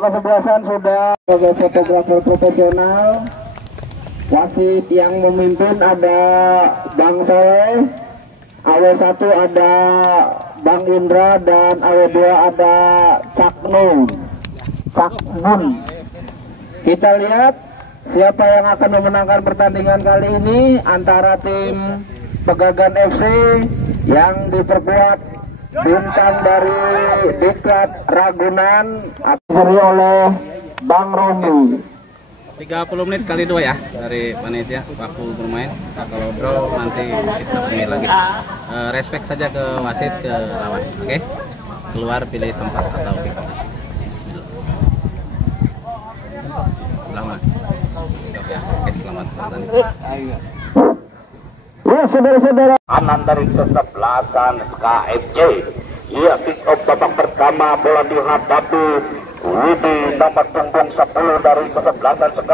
kesebelasan sudah sebagai fotografer profesional. Wasit yang memimpin ada Bang Soleh, AW1 ada Bang Indra, dan AW2 ada Cak Nun. Kita lihat siapa yang akan memenangkan pertandingan kali ini antara tim Pegagan FC yang diperkuat bintang dari Diklat Ragunan diberi oleh Bang Romi. 30 menit kali 2 ya dari panitia waktu bermain. Nah, kalau draw nanti kita pilih lagi. Respect saja ke wasit, ke lawan. Oke? Keluar pilih tempat atau pick. Bismillah. Selamat. Oke, selamat pertandingan. Ya, saudara-saudara, kanan dari kesebelasan SKFC. Ia kick off babak pertama, bola dihadapi Widi nomor punggung 10 dari kesebelasan SK.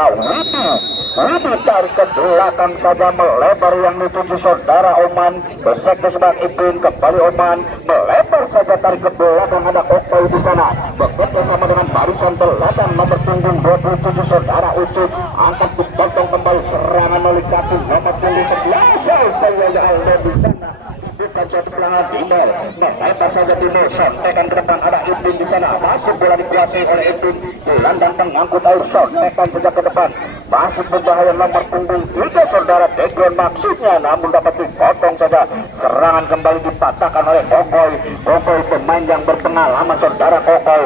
Widi dari ke belakang saja melebar yang dituju saudara Oman. Besek ke sebelah Ipin, kembali Oman melebar saja dari ke belakang, ada Okoy di sana. Bekerja sama dengan barisan belakang nomor punggung 27 saudara Ucup. Angkat dipotong kembali serangan oleh kaki nomor punggung 11 saya Aldo di sana. Bukan suatu pelanggan Timur. Nah, lepas saja Timur, sontekan ke depan, ada Ipin di sana. Masih bola dikuasai oleh Ipin. Gelandang pengangkut air, sontekan saja ke depan. Masih berbahaya nomor punggung 3 saudara Degron maksudnya, namun dapat dipotong saja. Serangan kembali dipatahkan oleh Kokoy. Kokoy pemain yang berpengalaman saudara Kokoy.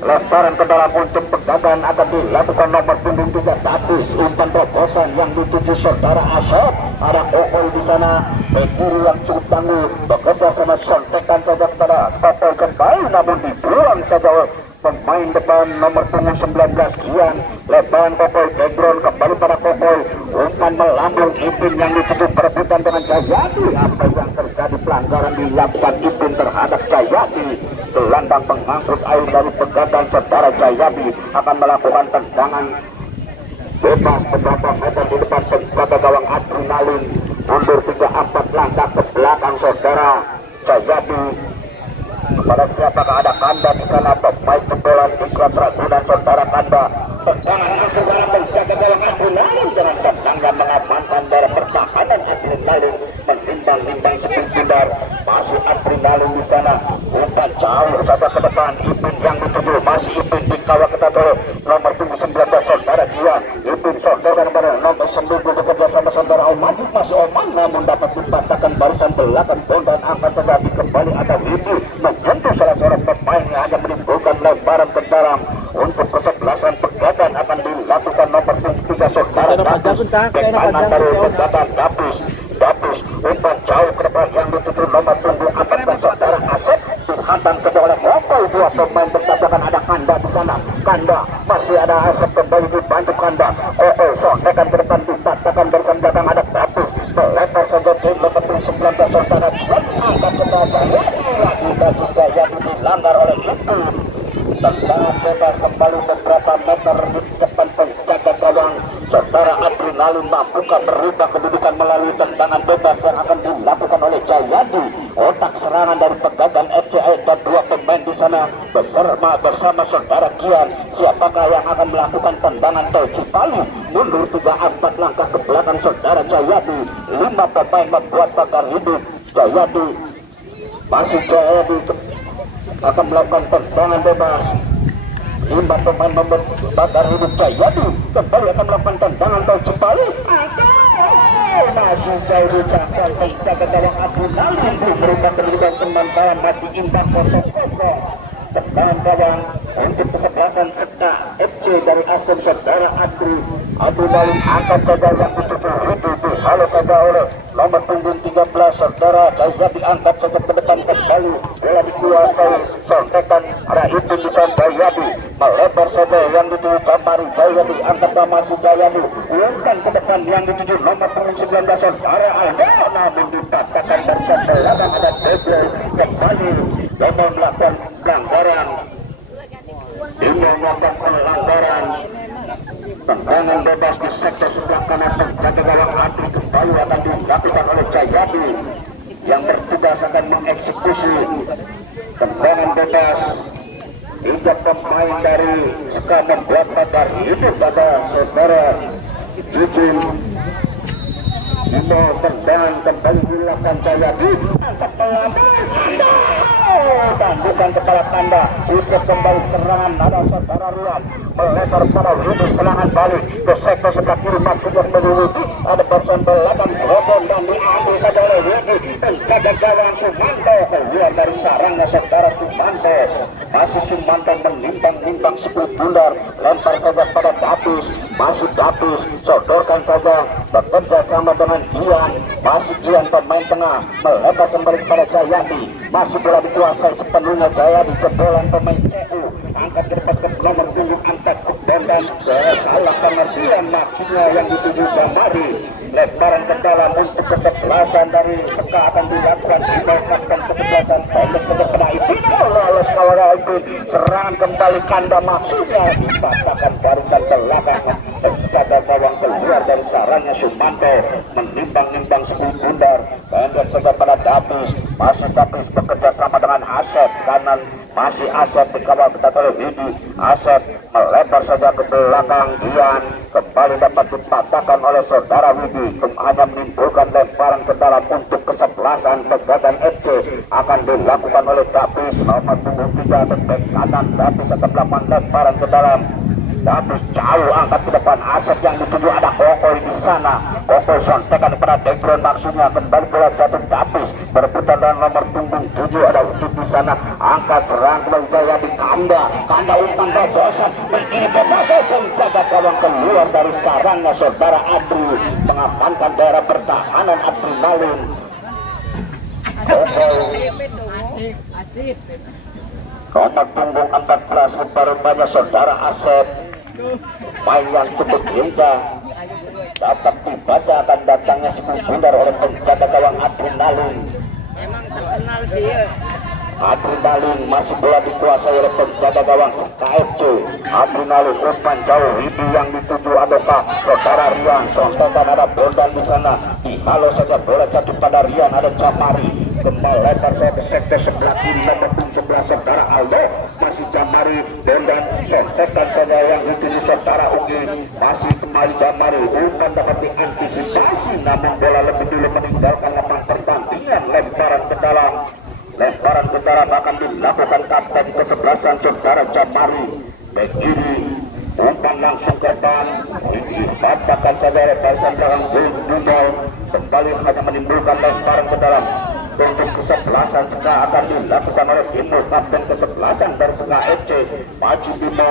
Lemparan ke dalam untuk Pegagan akan dilakukan nomor punggung 3 Datus. Umpan terobosan yang dituju saudara Asop. Ada Kokoy di sana, Pekuru yang cukup tangguh, bekerja sama sontekan saja kepada Kokoy kembali, namun dibuang saja oleh pemain depan nomor punggung 19 Kian. Lebaran Kokoy, background kembali pada Kokoy. Umpan melambung Ipin yang dituju perebutan dengan Jayati. Apa yang terjadi, pelanggaran dilakukan Ipin terhadap Jayati. Gelandang pengangkut air dari Pegagan saudara Jayati akan melakukan tendangan bebas beberapa meter di depan penjaga gawang Adrenalin. Mundur 3-4 langkah ke belakang saudara Jayati. Kepada siapakah, ada Kanda di sana, pemain jebolan Diklat Ragunan saudara Kanda. Tendangan langsung dalam penjaga gawang Adrenalin dengan tendangan mengamankan dari pertahanan Adrenalin. Menimbang-nimbang sebentar, masih Adrenalin di sana. Umpan jauh saja ke depan, Ipin yang dituju, masih Ipin dikawal ketat oleh nomor punggung 19 saudara Gia. Ipin saudara pada nomor 9 bekerja sama saudara Oman. Masih Oman, namun dapat dipatahkan barisan belakang dan angkat saja kembali ada Widi menyentuh salah seorang pemain yang hanya menimbulkan lebaran ke dalam. Untuk kesebelasan Pegagan akan dilakukan nomor punggung 3 saudara Datus. Bek kanan dari Pegagan Datus. Umpan jauh ke depan yang dituju nomor punggung 14 saudara Asep. Dihantam saja oleh Kokoy, dua pemain bertabrakan, ada Kanda di sana. Kanda, masih ada Asep kembali dibantu Kanda. Kokoy sontekan ke depan, dipatahkan barisan belakang, ada Datus. Melepas saja tim nomor 19 saudara Asep. Angkat ke bawah, lagi Datus Jayati dilanggar oleh itu. Tendangan bebas kembali beberapa meter di depan penjaga gawang saudara Adrenalin. Mampukah merubah kedudukan melalui tendangan bebas yang akan dilakukan oleh Jayadi. Otak serangan dari Pegagan FCI dan dua pemain di sana bersama saudara Kian. Siapakah yang akan melakukan tendangan Toji Palu? Mundur 3-4 langkah ke belakang saudara Jayadi. 5 pemain membuat pagar hidup. Jayadi, masih Jayadi akan melakukan tendangan bebas. 5 pemain membakar hidup Jayati kembali akan melakukan tendangan Toji Palu. Masih jauh dicapai penjaga gawang Adrenalin berubah kedudukan sementara masih imbang 0-0. Tendangan gawang untuk kesebelasan SK FC dari Asem saudara Adrenalin angkat saja yang dituju itu halo saja oleh nomor punggung 13 saudara Jayati. Angkat saja ke depan kembali, bola dikuasai, sontekan ada itu di sana Jayati. Melebar saja yang dituju Jamari Jayati, angkat masih Jayati. Umpan ke depan yang dituju nomor punggung 19 saudara Aldo, namun dipatahkan barisan belakang, ada Dede kembali yang melakukan pelanggaran. Tendangan bebas di sektor sebelah kanan penjaga gawang Adri kembali akan dilakukan oleh Jayati yang bertugas akan mengeksekusi tendangan bebas tiga pemain dari Ska membuat pagar hidup pada saudara Jujun. Itu tendang kembali dilakukan Jayadi, angkat tandukan kepala tanda, usap kembali serangan ada saudara Rian, melebar pada Widi, serangan balik ke sektor sebelah kiri, maksudnya menurut ada persen belakang Robon dan diambil saudara Widi, penjaga gawang Sumanto keluar dari sarangnya saudara Sumanto. Masih Sumanto menimbang-nimbang 10 bundar, lempar saja pada Dapis, masih Dapis, sodorkan saja, bekerja sama dengan Dian, masih Dian pemain tengah, melebar kembali kepada Jayadi, masih bola dikuasai sepenuhnya Jayadi, jebolan pemain CU, angkat ke depan ke nomor 7, angkat ke dan salah pengertian maksudnya yang dituju Jamari, lebaran ke dalam untuk kesebelasan dari Ska akan dilakukan, dilakukan kesebelasan pendek ke depan itu, lolos kawan itu, serangan kembali kanda maksudnya, dipatahkan barisan belakang, penjaga gawang keluar dari sarangnya Sumanto, menimbang-nimbang 10 bundar, pendek saja pada Dapis, masih Dapis bekerja sama dengan Asep, kanan masih Asep dikawal ketat oleh Widi, Asep melebar saja ke belakang Dian, kembali dapat dipatahkan oleh saudara Widi, hanya menimbulkan lemparan ke dalam untuk kesebelasan Pegadaian FC akan dilakukan oleh Dapis, nomor 3 bek kanan Dapis tetap melakukan lemparan ke dalam. Dapis jauh angkat ke depan, Asep yang dituju ada Kokoy di sana, Kokoy sontekan kepada background maksudnya, kembali bola jatuh Dapis berputar dengan nomor punggung 7 ada Ucup di sana, angkat serang kembali Jaya di kanda umpan bobosan, begini bobosan, penjaga gawang keluar dari sarangnya saudara Adri, mengamankan daerah pertahanan adrenalin. Kokoy nomor punggung 14 rupa-rupanya saudara Asep, main yang cukup lincah, dapat dibaca akan datangnya 10 bundar oleh penjaga gawang Adrenalin. Emang terkenal sih ya. Adrenalin masih bola dikuasai oleh penjaga gawang KFC. Adrenalin umpan jauh, Widi yang dituju adakah saudara Rian, sontekan ada Bondan di sana, dihalau saja bola jatuh pada Rian, ada Jamari, kembali lebar saya ke sektor sebelah kiri nomor 11 saudara Aldo, masih Jamari, Bondan sontekan saja yang dituju saudara Ugi, masih kembali Jamari, umpan dapat diantisipasi namun bola lebih dulu meninggalkan lapangan pertandingan, lemparan ke dalam. Lemparan ke dalam akan dilakukan kapten kesebelasan saudara Jamari, back kiri, umpan langsung ke depan, dipatahkan saudara barisan belakang Bundal, kembali hanya menimbulkan lemparan ke dalam. Untuk kesebelasan Ska akan dilakukan oleh Bimo, kapten kesebelasan dari Ska FC, maju Bimo,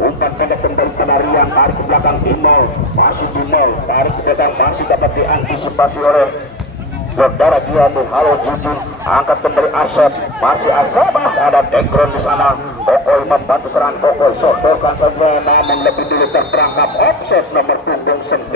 umpan pendek kembali ke Rian, tarik ke belakang Bimo, masih Bimo, tarik ke belakang, masih dapat diantisipasi oleh saudara dia halo Jujun, angkat kembali Asep, masih Asep, ada background di sana, Kokoy membantu serangan Kokoy, sodorkan saja namun lebih dulu terperangkap offset nomor punggung 9,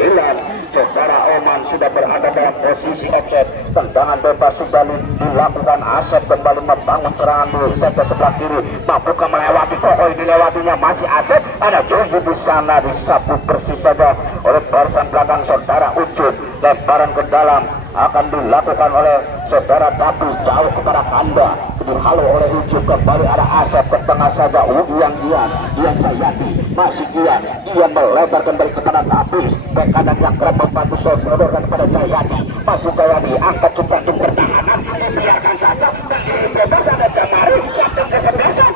saudara Oman sudah berada dalam posisi offset, tendangan bebas sudah dilakukan, Asep kembali membangun serangan dulu, sektor sebelah kiri, mampukah melewati Kokoy, dilewatinya masih Asep, ada Jujun di sana, disapu bersih saja oleh barisan belakang saudara Ucup, lemparan ke dalam akan dilakukan oleh saudara Dapis jauh kepada kanda, dihalau oleh Ucup, kembali ada Asep ke tengah saja, Dian Jayadi, masih Dian melebar kembali kepada Dapis, bek kanan yang kerap membantu sodorkan kepada Jayadi, masih Jayadi, angkat jumlah pertahanan, biarkan saja, bebas ada Jamari, kapten kesebelasan,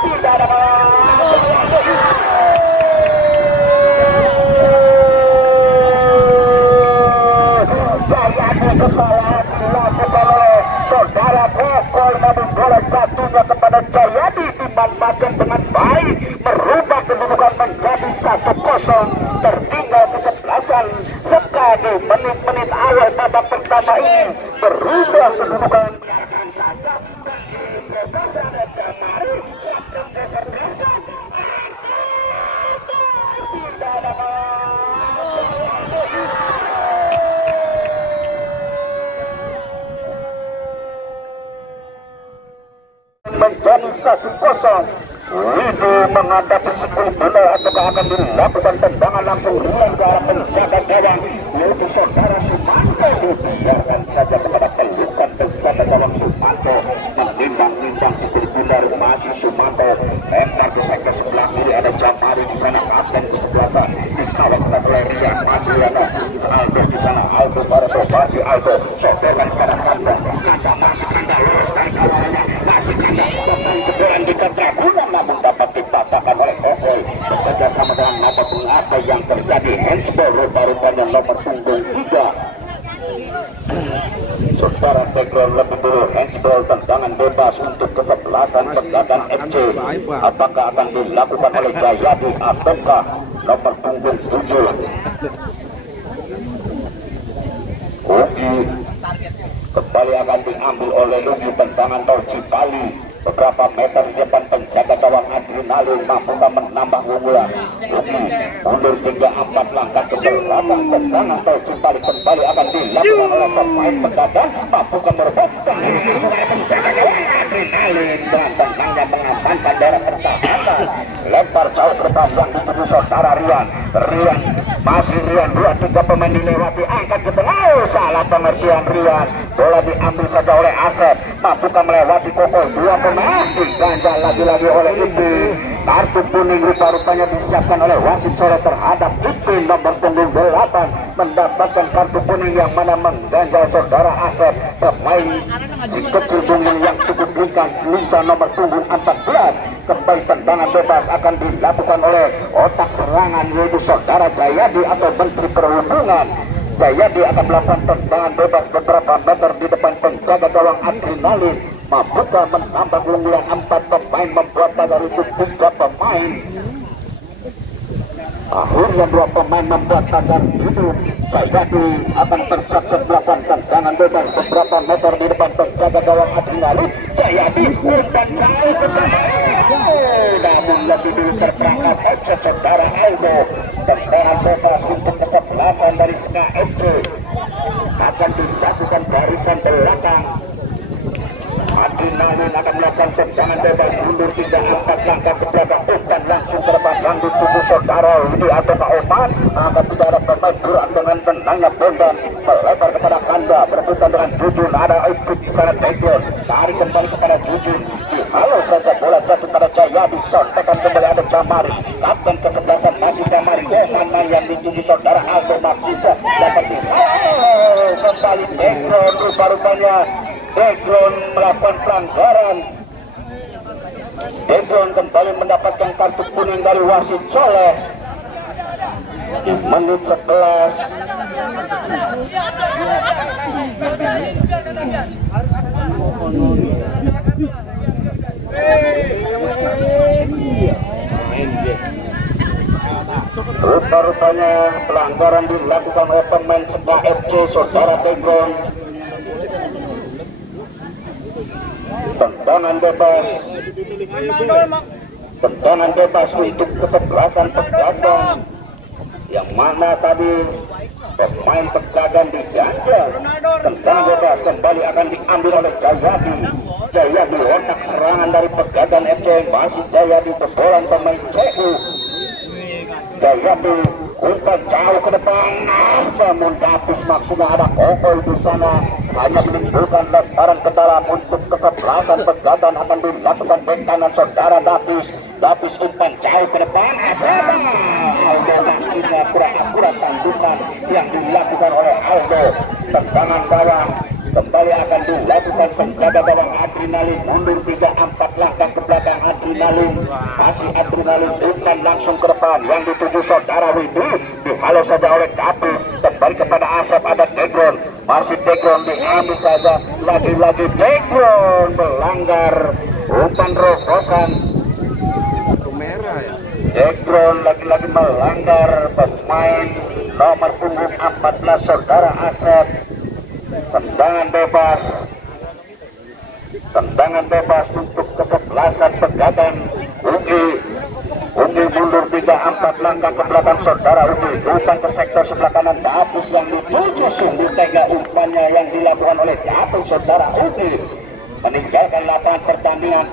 tidak ada kesalahan dilakukan oleh saudara Kokoy, namun bola jatuhnya kepada Jayadi dimanfaatkan dengan baik, merubah kedudukan menjadi 1-0, tertinggal kesebelasan Ska di menit-menit awal babak pertama ini, berubah kedudukan. Menjadi 1-0. Widi menghadapi 10 bola, apakah akan dilakukan tendangan langsung Rian ke arah penjaga gawang yaitu saudara Sumanto, dibiarkan saja kepada pelukan penjaga gawang Sumanto, menimbang-nimbang 10 bola Haji Sumanto. Lempar ke sektor sebelah kiri ada Jamari di sana, kapten kesebelasan dikawal oleh Rian Masriana. Aldo di sana, Aldo Barado masih Aldo sobekan pada kandang masih kandang lurus dari kawannya, masih kandang kembali kebelan di ketrabunan namun dapat dipatahkan oleh Kokoy bekerja sama dengan nomor punggung apa yang terjadi. Handsball rupa-rupanya nomor punggung 3 Saudara background lebih dulu. Handsball tendangan bebas untuk kesebelasan Pegadaian FC. Apakah akan dilakukan oleh Jayadi ataukah nomor punggung 7 Ugi kembali akan diambil oleh Lugi. Tendangan tol Cipali beberapa meter di depan penjaga gawang Adrenalin, mampukah menambah unggulan. Ugi mundur 3-4 langkah ke belakang. Tendangan tol Cipali kembali akan dilakukan oleh pemain Pegadaian, mampukah merebut penjaga gawang Adrenalin dan tendangnya mengamankan daerah pertahanan. Lempar jauh ke depan yang dituju saudara Rian. Masih Rian, 2-3 pemain dilewati, angkat ke tengah. Salah pengertian Rian, bola diambil saja oleh Asep, mampukah melewati Koko. 2 pemain diganjal lagi-lagi oleh Ipi. Kartu kuning rupa-rupanya disiapkan oleh wasit sore terhadap Ipi nomor punggung 8 mendapatkan kartu kuning yang mana mengganjal saudara Asep, pemain si kecil punggung yang cukup lincah nomor punggung 14. Kembali tendangan bebas akan dilakukan oleh otak serangan yaitu saudara Jayadi atau Menteri Perhubungan. Jayadi akan melakukan tendangan bebas beberapa meter di depan penjaga gawang Adrenalin, mampukah menambah keunggulan 4 pemain membuat pagar itu 3 pemain. Akhirnya 2 pemain membuat pagar itu. Jayadi akan tersebelasan tendangan bebas beberapa meter di depan penjaga gawang Adrenalin. Jayadi dan namun lebih dulu terperangkap FC saudara Aldo. Tendangan bebas untuk kesebelasan dari Ska FC akan dilakukan barisan belakang. Adrenalin akan melakukan tendangan bebas mundur 3-4 langkah ke belakang dan langsung ke depan yang dituju saudara Widi atau Pak Oman. Akan tidak ada pemain berat dengan tendangan bondan melebar kepada Kanda berebutan dengan Jujun. Ada ikut di sana Tegon, tarik kembali kepada Jujun. Halo saja bola jatuh pada Jayadi, sontekan kembali ada Jamari, kapten kesebelasan masih Jamari. Mana yang dituju saudara Aldo Maksisa dapat kembali Tegon rupa-rupanya. Degron melakukan pelanggaran. Degron kembali mendapatkan kartu kuning dari wasit Soleh di menit 11. Rupa-rupanya pelanggaran dilakukan oleh pemain Ska FC saudara Degron. Tendangan bebas untuk kesebelasan Pegadaian yang mana tadi pemain Pegadaian diganjal. Tendangan bebas kembali akan diambil oleh Jayadi. Jayadi otak serangan dari Pegadaian FC, masih Jayadi kebolan pemain CU. Jayadi umpan jauh ke depan, namun Davis maksudnya ada Kokoy di sana, hanya menimbulkan lemparan ke dalam untuk kesebelasan Pegadaian akan dilakukan bek kanan saudara Davis. Davis umpan jauh ke depan, Aldo maksudnya kurang akurat tandukan yang dilakukan oleh Aldo. Tendangan gawang kembali akan dilakukan penjaga gawang Adrenalin, mundur 3-4 langkah ke belakang Adrenalin. Masih Adrenalin umpan langsung ke depan yang dituju saudara Widi, dihalau saja oleh Davis. Kembali kepada Asep ada Degron, masih Degron diambil saja lagi-lagi Degron melanggar umpan robosan. Degron lagi-lagi melanggar pemain nomor punggung 14 saudara Asep. Tendangan bebas untuk kesebelasan Pegadaian. Ugi mundur 3-4 langkah ke belakang saudara Ugi, umpan ke sektor sebelah kanan Davis yang dituju. Sungguh tega umpannya yang dilakukan oleh Davis saudara Ugi, meninggalkan lapangan pertandingan.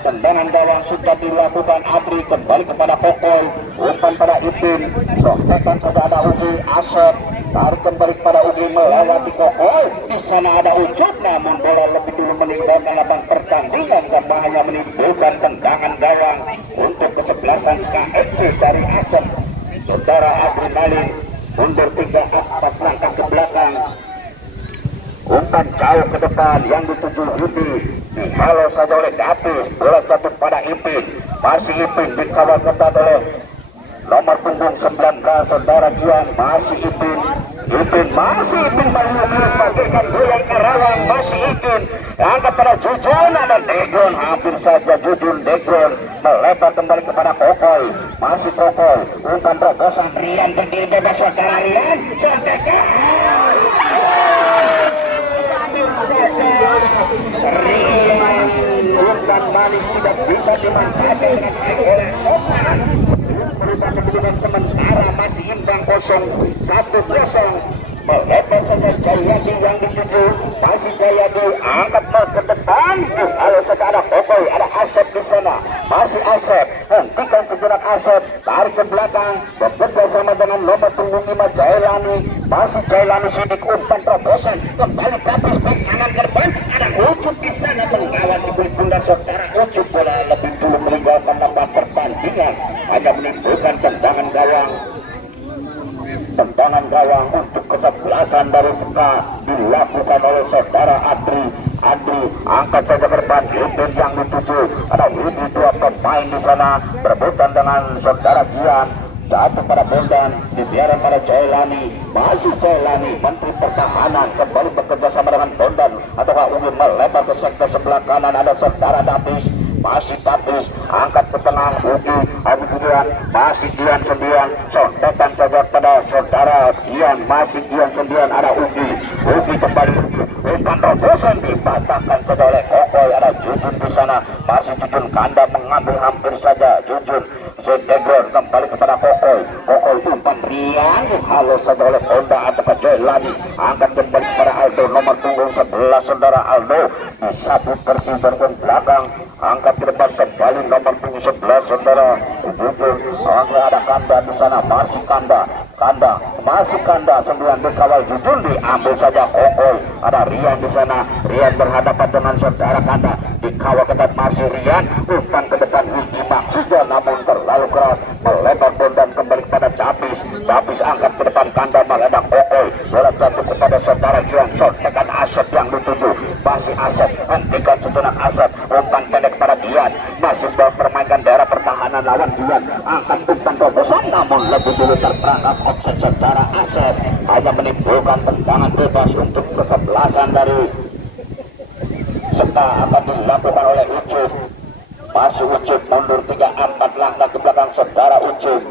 Tendangan gawang sudah dilakukan Adri, kembali kepada Kokoy, umpan pada Ipin, sohtekan saja ada Ugi. Asep tarik kembali kepada Ugi melewati Kokoy, di sana ada Ucup, namun bola lebih dulu meninggalkan lapangan pertandingan. Bahaya saudara Adrenalin mundur 3-4 langkah ke belakang. Umpan jauh ke depan yang dituju Yudi, dihalau saja oleh Davis, bola jatuh pada Ipin, masih Ipin dikawal ketat oleh nomor punggung 19 saudara Gian, masih Ipin bagaikan goyang Karawang, masih Ipin angkat pada Jujun, ada Degron, hampir saja Jujun Degron melebar kembali kepada Kokoy, masih Kokoy, umpan terobosan Rian berdiri bebas saudara Rian, sontekan Rian, umpan balik tidak bisa dimanfaatkan dengan baik oleh Kokoy. Perubahan kedudukan sementara masih imbang 0-1 melebar saja Jayadi yang dituju, masih Jayadi angkat ke depan, kalau saja ada Kokoy, ada Asep di sana, masih Asep, hentikan sejenak Asep, tarik ke belakang, bekerja sama dengan nomor punggung 5 Jailani, masih Jailani sidik umpan terobosan, kembali Davis back kanan ke depan, ada Ucup di sana mengawal di bunda saudara Ucup, bola lebih dulu meninggalkan tempat pertandingan, hanya menimbulkan tendangan gawang untuk kesebelasan dari Seka dilakukan oleh saudara Adri angkat saja ke depan, Ipin yang dituju, ada Widi, dua pemain di sana berebutan dengan saudara Gian, jatuh pada Bondan, dibiarkan pada Jailani, masih Jailani, Menteri Pertahanan kembali bekerja sama dengan Bondan, ataukah Umi melebar ke sektor sebelah kanan, ada saudara Davis, masih Davis, angkat ke tengah Ugi, Abu Dian, masih Dian sendirian, sontekan saja pada saudara Dian, masih Dian sendirian, ada Ugi kembali Ugi, umpan terobosan dipatahkan saja oleh Kokoy, ada Jujun di sana, masih Jujun Kanda mengambil hampir saja Jujun, Degron kembali kepada Kokoy umpan Rian, halo saja oleh Honda atau Jailani, angkat kembali kepada Aldo, nomor punggung 11 saudara Aldo, disabut bersih berpun belakang, angkat ke depan kembali nomor punggung 11 saudara Jujun, ada Kanda di sana, masih Kanda 9 dikawal Jujun, diambil saja Kokoy, ada Rian di sana, Rian berhadapan dengan saudara Kanda, dikawal ketat masih Rian, umpan ke depan Widi maksudnya namun terlalu keras, melebar Bondan kembali kepada Davis angkat ke depan Kanda, meledak Kokoy, bola jatuh kepada saudara Gian, sontekan Asep yang dituju, masih Asep, hentikan sejenak Asep, umpan pendek kepada Dian, masih mempermainkan daerah pertahanan lawan Dian, angkat umpan terobosan namun lebih dulu terperangkap offset saudara Asep, hanya menimbulkan tendangan bebas untuk kesebelasan dari Seka akan dilakukan oleh Ucup, masih Ucup mundur 3-4 langkah ke belakang saudara Ucup,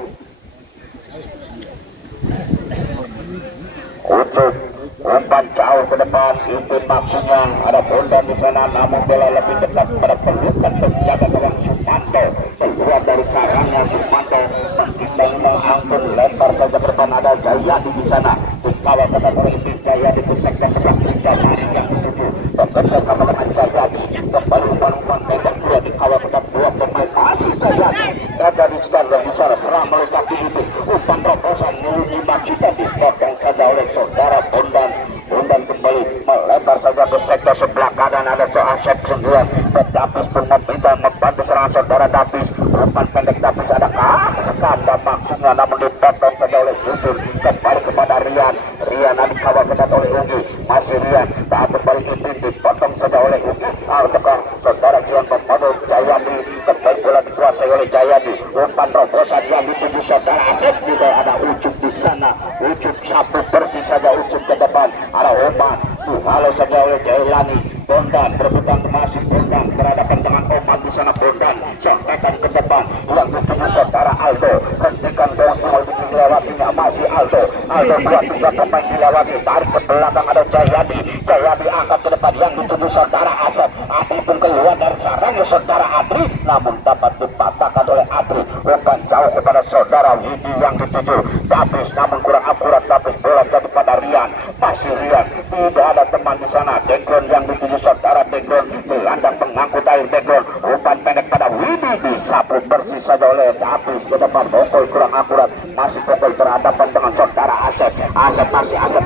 umpan jauh ke depan, itu maksudnya ada Bondan di sana, namun bola lebih dekat pada pelukan penjaga gawang Sumanto, keluar dari sarangnya Sumanto, menghimbau mengangkut lempar saja ke depan, ada Jayadi di sana, dikawal ketat oleh Ipin, Jayadi ke sektor sebelah kiri yang dituju, bekerja sama dengan Jayadi, kembali umpan pendek dua dikawal ketat dua pemain, masih Jayadi, ada di sekitar di sana, serang melukat di Ipin, umpan terobosan dimaksudkan dipotong saja oleh saudara Bondan kembali melebar saja ke sektor sebelah kanan, ada Asep sendirian, Davis pun meminta membantu serangan saudara Davis, umpan pendek Davis, ada Kanda maksudnya namun dipotong saja oleh Jujun, kembali kepada Rian dikawal ketat oleh Ugi, masih Rian, tak kembali Ipin, dipotong saja oleh Ugi, ataukah saudara Gian membantu Jayadi, kembali bola dikuasai oleh Jayadi, umpan terobosan yang dituju saudara Asep, juga ada Ucup di sana, Ucup sapu bersih saja Ucup ke depan, ada Oman, halo saja oleh Jailani, Bondan berebutan masih Bondan berhadapan dengan Oman di sana, Bondan sontekan ke depan yang dituju saudara Aldo, hentikan gol dilewatinya masih Aldo 2-3 pemain dilewati, tarik ke belakang ada Jayadi angkat ke depan yang dituju saudara Asep, Adri pun keluar dari sarangnya saudara Adri, namun dapat dipatahkan oleh Adri, umpan jauh kepada saudara Widi yang dituju Davis, namun kurang akurat Davis, bola jatuh pada Rian, masih Rian, tidak ada teman di sana, Degron yang dituju saudara Degron, gelandang pengangkut air Degron, umpan pendek pada Widi, disapu bersih saja oleh Davis ke depan, Kokoy kurang akurat, masih Kokoy berhadapan dengan saudara Asep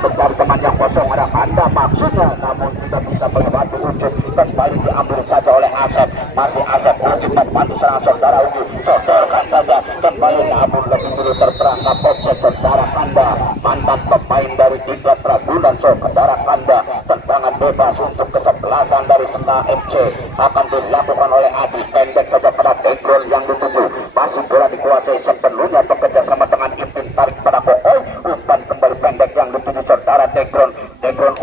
mencari teman yang kosong, ada Kanda maksudnya, namun tidak bisa melewati Ucup, kembali diambil saja oleh Asep, masih Asep Ugi membantu serangan saudara Ugi, sodorkan saja kembali, namun lebih dulu terperangkap objek saudara Kanda, mantan pemain dari Tiga Ragunan saudara Kanda. Tendangan bebas untuk kesebelasan dari Seka FC akan dilakukan oleh Adi, pendek saja pada background yang dituju, masih bola dikuasai sepenuhnya bekerja sama dengan Ipin, tarik pada Kokoi, umpan kembali pendek yang dituju saudara background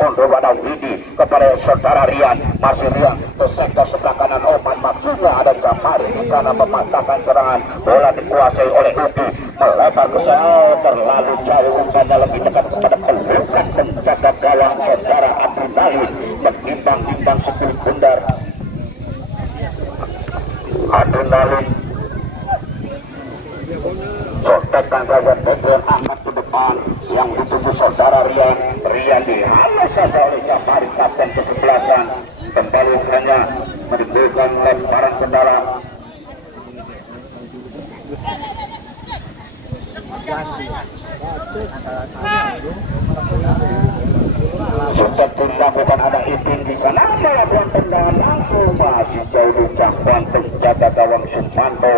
Ondo pada Widi kepada saudara Rian, masih Rian ke sektor sebelah kanan Oman, maksudnya ada Jamari di sana mematahkan serangan, bola dikuasai oleh Ugi, melebar ke sana terlalu jauh, umpannya lebih dekat kepada pelukan penjaga gawang saudara Adrenalin, bertimbang-timbang 10 bundar. Adrenalin contekan saja bagian angkat ke depan yang dituju saudara Rian dihalus saja oleh Jafari, kapten kesebelasan, kembali hanya menimbulkan lemparan ke dalam. Sudah dilakukan, ada Ipin di sana melakukan tendangan langsung, masih jauh di jangkauan penjaga gawang Sumanto.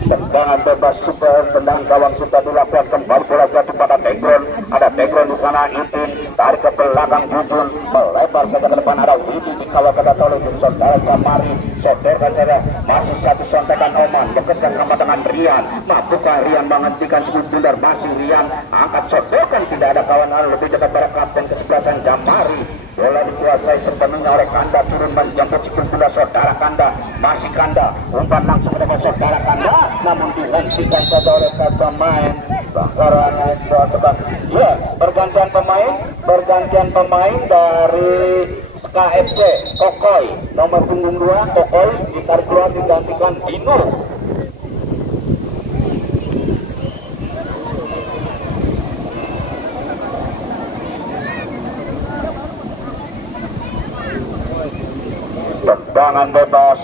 Tendangan bebas super, tendang gawang sudah dilakukan, kembali bola jatuh pada background, ada background di sana Ipin, tarik ke belakang Jujun, melebar saja ke depan, ada Widi dikawal ke dalam oleh saudara Jamari, sodorkan saja, masih satu sontekan Oman, bekerja sama dengan Rian, mampukah Rian menghentikan sudut bundar, masih Rian, angkat sodorkan, tidak ada kawan lebih dekat pada kapten kesebelasan Jamari, bola dikuasai sepenuhnya oleh Kanda, turun menjemput sudut bundar saudara Kanda, masih Kanda, umpan langsung kepada saudara Kanda, namun dihentikan saja oleh pemain. Bakaran ya, bergantian pemain dari KFC Kokoi, nomor punggung 2 Kokoi ditarik keluar, digantikan Dino. Tendangan bebas,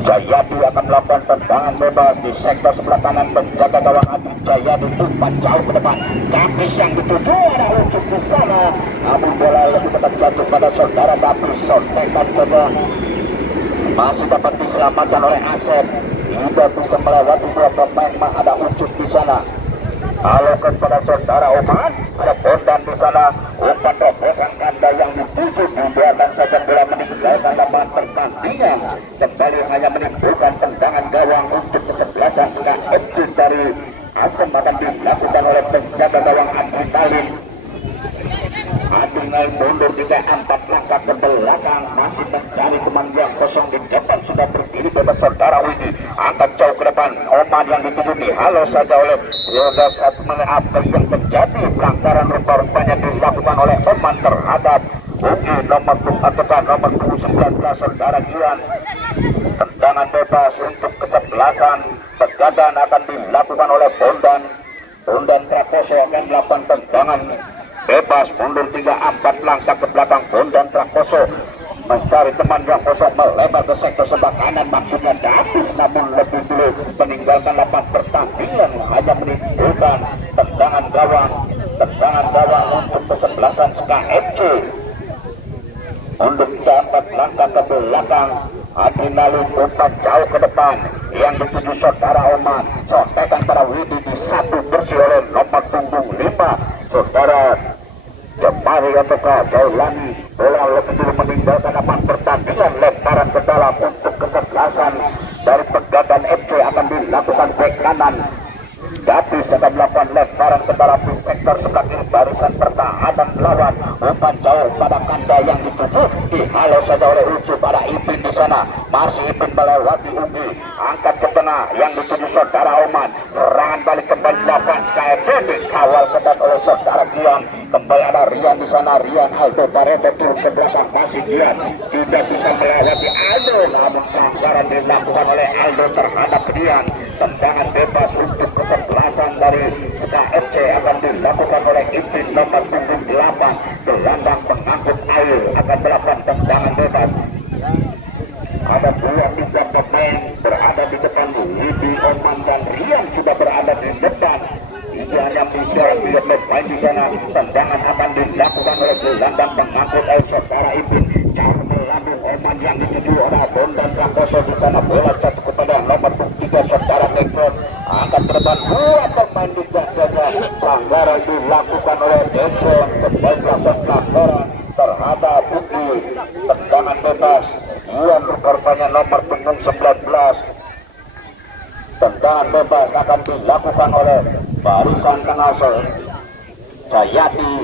Jayadi akan melakukan tendangan bebas di sektor sebelah kanan, penjaga gawang Adi Jayadi, umpan jauh ke depan, Dapis yang dituju, ada ujuk di sana, namun bola lebih dekat jatuh pada saudara Dapis, sontekan coba masih dapat diselamatkan oleh Asep, tidak bisa melewati dua pemain, ada ujuk di sana. Halo kepada saudara Oman, ada Bondan di sana, umpan terobosan Kanda yang dituju, dibiarkan saja bola meninggalkan lapangan pertandingan, kembali hanya menimbulkan tendangan gawang untuk kesebelasan dengan FC dari Asem akan dilakukan oleh penjaga gawang Adrenalin. Adrenalin mundur 3-4 langkah ke belakang, masih mencari teman yang kosong di depan, sudah berdiri bebas saudara Widi, angkat jauh ke depan, Oman yang dituju dihalau saja oleh Yoga satu mengenai yang terjadi, pelanggaran rupa-rupanya dilakukan oleh Oman terhadap Ugi nomor 19 saudara Gian. Tendangan bebas untuk kesebelasan Pegadaian akan dilakukan oleh Bondan Prakoso akan melakukan tendangan bebas, mundur 3-4 langkah ke belakang. Bondan Prakoso mencari teman yang kosong, melebar ke sektor sebelah kanan, maksudnya Davis, namun lebih dulu meninggalkan lapangan pertandingan, hanya menimbulkan tendangan gawang untuk kesebelasan KFC. Untuk 4 langkah ke belakang, Adrenalin umpan jauh ke depan yang dituju saudara Oman, contekan pada Widi di satu bersih oleh nomor punggung 5 saudara Jamari ataukah Jaulani, bola lebih dulu meninggalkan lapangan pertandingan, lemparan ke dalam untuk kesebelasan dari Pegadaian FC akan dilakukan bek kanan. Davis akan melakukan lemparan ke dalam sektor sebelah kiri barisan pertahanan lawan, umpan jauh pada Kanda yang dituju, dihalau saja oleh Ucu pada Ipin di sana, masih Ipin melewati Ugi, angkat ke tengah yang dituju saudara Oman, serangan balik kembali lakukan KFC, dikawal ketat oleh saudara Gian, kembali ada Rian di sana, Rian Aldo Barreto turun ke belakang, masih Gian tidak bisa melewati Aldo, namun pelanggaran dilakukan oleh Aldo terhadap Rian. Tendangan bebas untuk kesebelasan dari KFC akan dilakukan oleh Ipin nomor 8, gelandang pengangkut air akan melakukan tendangan bebas. Ada 2-3 pemain berada di depan, Widi, Oman dan Rian sudah berada di depan. Ini hanya bisa lihat main di sana. Tendangan akan dilakukan oleh gelandang pengangkut saudara Ipin. Jauh melambung Oman yang dituju oleh Bondan Prakoso di sana. Bola jatuh kepada nomor 3 saudara Tekron. Akan terbang dua pemain di jaga. Pelanggaran dilakukan oleh Dekron. Sebagai pelanggaran terhadap Uki. Tendangan bebas. Yang korbannya nomor punggung 19. Tendangan bebas akan dilakukan oleh barisan tengah Jayati.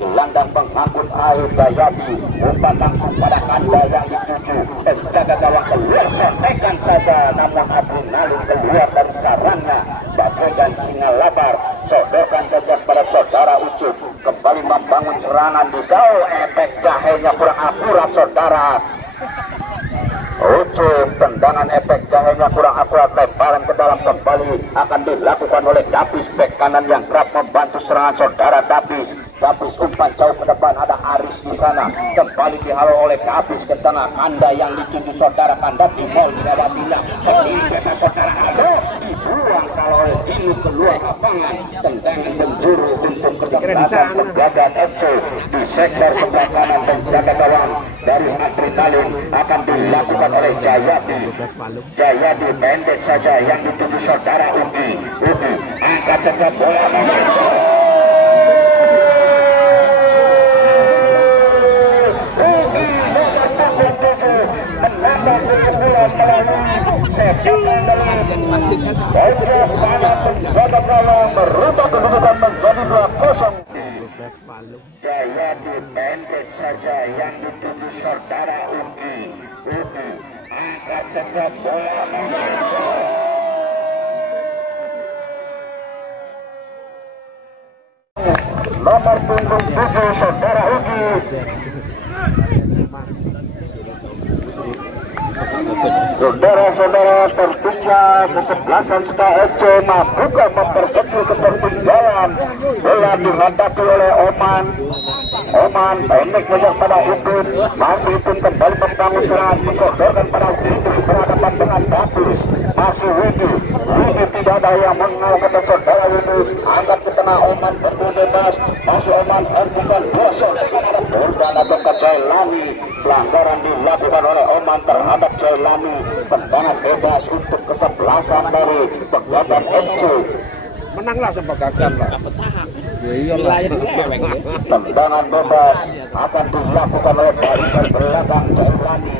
Gelandang pengangkut air Jayati. Umpan langsung pada kanda yang dituju. Penjaga gawang keluar, sotekan saja. Namun adrenalin keluar dari sarangnya. Bagaikan singa labar. Sodorkan saja pada saudara Ucup. Kembali membangun serangan di jauh. Efek jahenya kurang akurat saudara Ucup. Tendangan efek jahenya kurang akurat. Lemparan ke dalam kembali akan dilakukan oleh Dapis. Bek kanan yang kerap membantu serangan saudara Dapis. Dapis umpan jauh ke depan, ada Aris di sana. Kembali dihalau oleh Dapis ke tengah. Kanda yang dituju saudara Kanda di mall tidak ada bilang. Sedikit saudara Aldo dibuang salah oleh Dinu keluar lapangan. Tendangan penjuru untuk kedekatan penjaga FC di sektor sebelah kanan. Penjaga gawang dari adrenalin akan dilakukan oleh Jayati. Jayati pendek saja yang dituju saudara Uki. Uki angkat saja bola merubah kedudukan menjadi 2-0. Jayati pendek saja yang dituju saudara Uki. Uki angkat saja bola nomor punggung 7 saudara Uki. Saudara-saudara tertinggal kesebelasan FC bukan memperkecil ketertinggalan. Bola dihadapi oleh Oman. Oman pendek saja pada Ipin. Masih Ipin kembali membangun serangan. Disodorkan pada Widi berhadapan dengan Dapis. Masih Widi. Widi tidak ada yang mengenal kata saudara Widi. Angkat ke tengah Oman berdua bebas. Masih Oman hentikan bosok. Korban atau Jailani. Pelanggaran dilakukan oleh Oman terhadap Jailani. Tendangan bebas untuk kesebelasan dari Pegadaian FC. Menanglah Pegadaian lah. Tendangan bebas akan dilakukan oleh barisan belakang Jailani.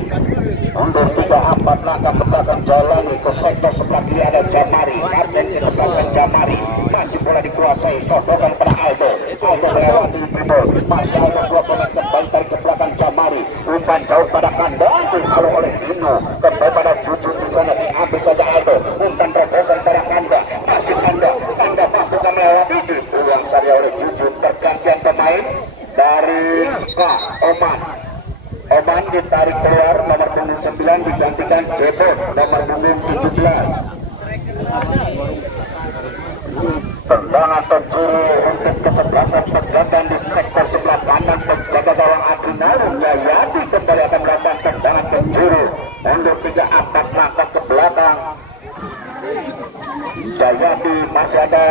Mundur 3-4 langkah ke belakang Jailani. Ke sektor sebelah kiri ada Jamari. Kapten di sebelah Jamari. Masih bola dikuasai. Sodokan pada Aldo. Aldo melewati Bimo. Masih Aldo 2 pemain kembali tarik ke belakang Jamari. Umpan jauh pada kandang. Dihalau oleh Bimo. Kembali pada Jujur di sana. Diambil saja Aldo. Umpan terobosan pada Kanda. Masih Kanda. Kanda masuk ke melewati. Uang saja oleh Jujur. Pergantian pemain dari Oman. Oman ditarik keluar, nomor punggung 9 digantikan Jebon, nomor punggung 17. Tendangan penjuru untuk kesebelasan Pegadaian di sektor sebelah kanan. Penjaga gawang adrenalin Jayati kembali akan melakukan tendangan penjuru. Mundur 3-4 langkah ke belakang. Jayati masih ada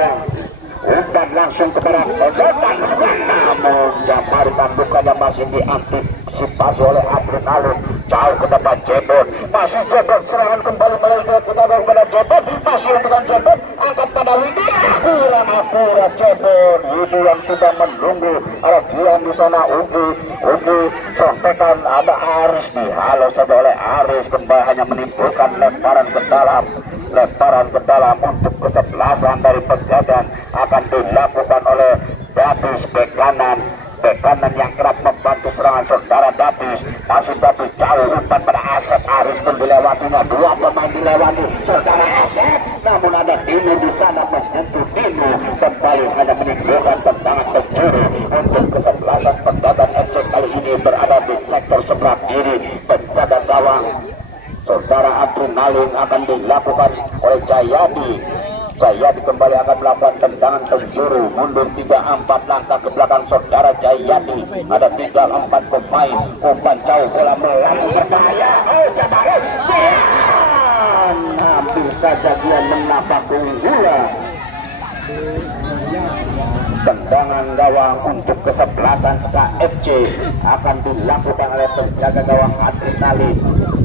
umpan langsung kepada Pegadaian. Namun Jamari tandukannya masih diantisipasi oleh adrenalin. Jauh ke depan Jebon. Masih Jebon serangan kembali melihat kita kepada Jebon. Masih dengan Jebon angkat pada Widi. Kurang akurat Jebon. Widi yang sudah menunggu. Ada Gian di sana. Ugi contekan ada Aris. Dihalau saja oleh Aris. Kembali hanya menimbulkan lemparan ke dalam. Lemparan ke dalam untuk kesebelasan dari Pegadaian akan dilakukan oleh Dapis bek kanan. Bek kanan yang kerap membantu serangan saudara Dapis. Masih Dapis jauh umpan pada Asep. Aris pun dilewatinya. 2 pemain dilewati saudara Asep. Namun ada Dino di sana menyentuh Dino. Kembali hanya menimbulkan tendangan penjuru untuk kesebelasan Pegadaian FC kali ini berada di sektor sebelah kiri. Penjaga gawang saudara adrenalin akan dilakukan oleh Jayadi. Jayadi kembali akan melakukan tendangan penjuru. Mundur 3-4 langkah ke belakang saudara Jayadi. Ada 3-4 pemain. Umpan jauh bola melambung berbahaya. Jamari hampir saja dia menambah keunggulan. Tendangan gawang untuk kesebelasan SKFC akan dilakukan oleh penjaga gawang Adrenalin.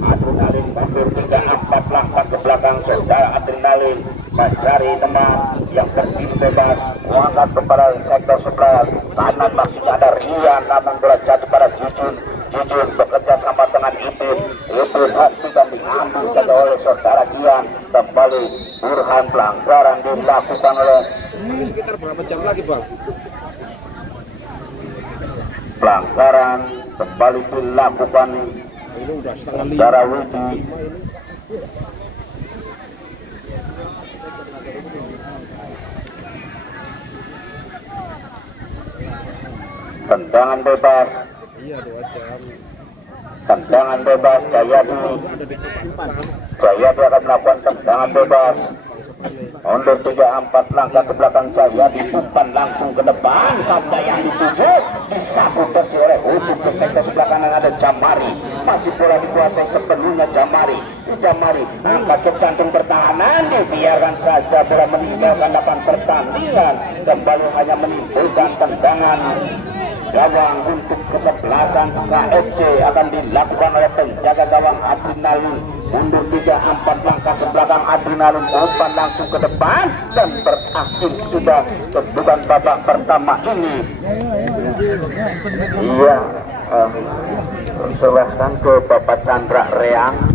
Adrenalin mundur 3-4 langkah ke belakang. Saudara Adrenalin mencari teman yang berdiri bebas, mengangkat kepada sektor sebelah kanan. Maksudnya ada Rian, namun bola jatuh pada Jujun. Jujun bekerja sama dengan Ipin hati dan diambil saja oleh saudara Dian. Kembali Burhan, pelanggaran dilakukan oleh Sekitar berapa jam lagi, Bang? pelanggaran kembali dilakukan Ini udah setengah saudara Widi. Tendangan bebas. Iya, 2 jam. Tendangan bebas Jayadi. Ada di depan. Jayadi akan melakukan tendangan bebas. Mundur 3-4 langkah ke belakang Jayadi, umpan langsung ke depan. Sabda yang dituju disapu bersih oleh ujung ke sektor sebelah kanan ada Jamari. Masih bola dikuasai sepenuhnya Jamari. Jamari angkat ke jantung pertahanan, dibiarkan saja bola meninggalkan lapangan pertandingan. Kembali hanya menimbulkan tendangan gawang untuk kesebelasan KFC akan dilakukan oleh penjaga gawang Adrenalin. Mundur 3-4 langkah ke belakang Adrenalin, umpan langsung ke depan dan berakhir sudah kedudukan babak pertama ini. Iya, serahkan ke Bapak Chandra Reang.